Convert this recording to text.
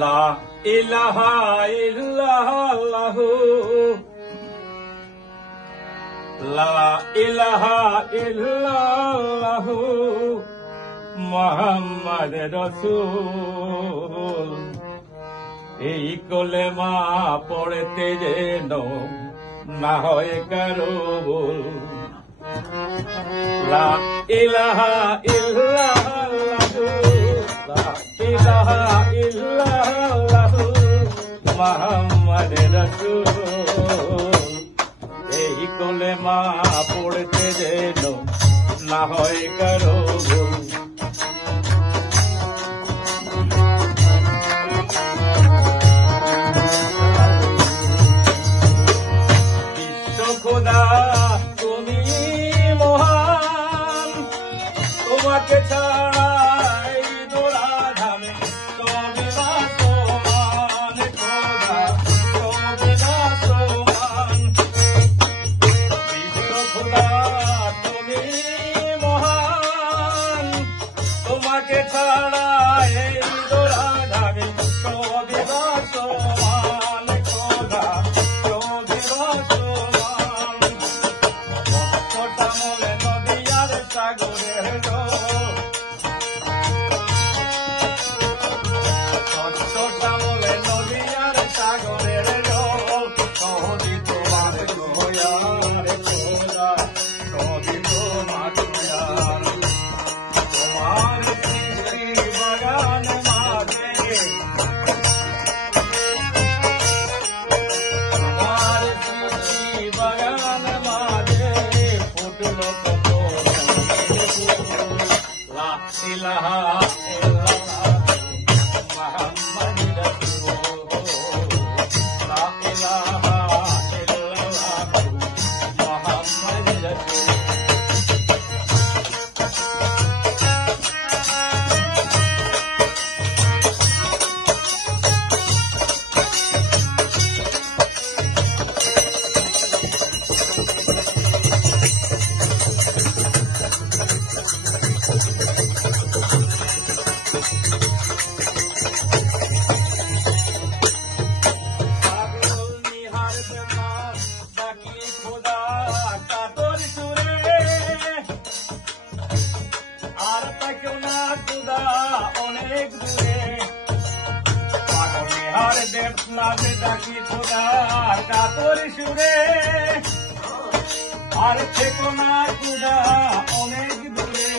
লা ইলাহা ইল্লাল্লাহু লা ইলাহা ইল্লাল্লাহু মুহাম্মদ রাসূল। এই কলেমা পড়তে যেন না হয় কারো ভুল। লা ইলাহা ইল্লাল্লাহু লা ইলাহা ইল্লাল্লাহু মুহাম্মদ রাসূল। এই কলেমা পড়তে যেন না হয় কারো ভুল। খোদা তুমি মহান, তোমাকে ছাড়া এই ধরাধামে তবে না সমান। খোদা তবে না সমান। বিশ্ব খোদা তুমি মহান, তোমাকে ছাড়া এই ধরাধামে তবে না সমান। খোদা তবে না সমান। মলে নদীয়ার সাগরের মলে নদীয়ার সাগরের সহজি তোমার গোয়ার খোদা সহজি তোমার গোয়ার। তোমার সৃষ্টি বাগান মাঝে তোমার সৃষ্টি বাগান মাঝে ফুটলো কত লা ইলাহা ইল্লাল্লাহু মুহাম্মদ রাসূল। লা ইলাহা ইল্লাল্লাহু মুহাম্মদ রাসূল। আর তাকেও না খোদা অনেক দূরে পাগলেহার দেব নামে ডাকি খোদা কাতর সুরে। আর থেকো না খোদা অনেক দূরে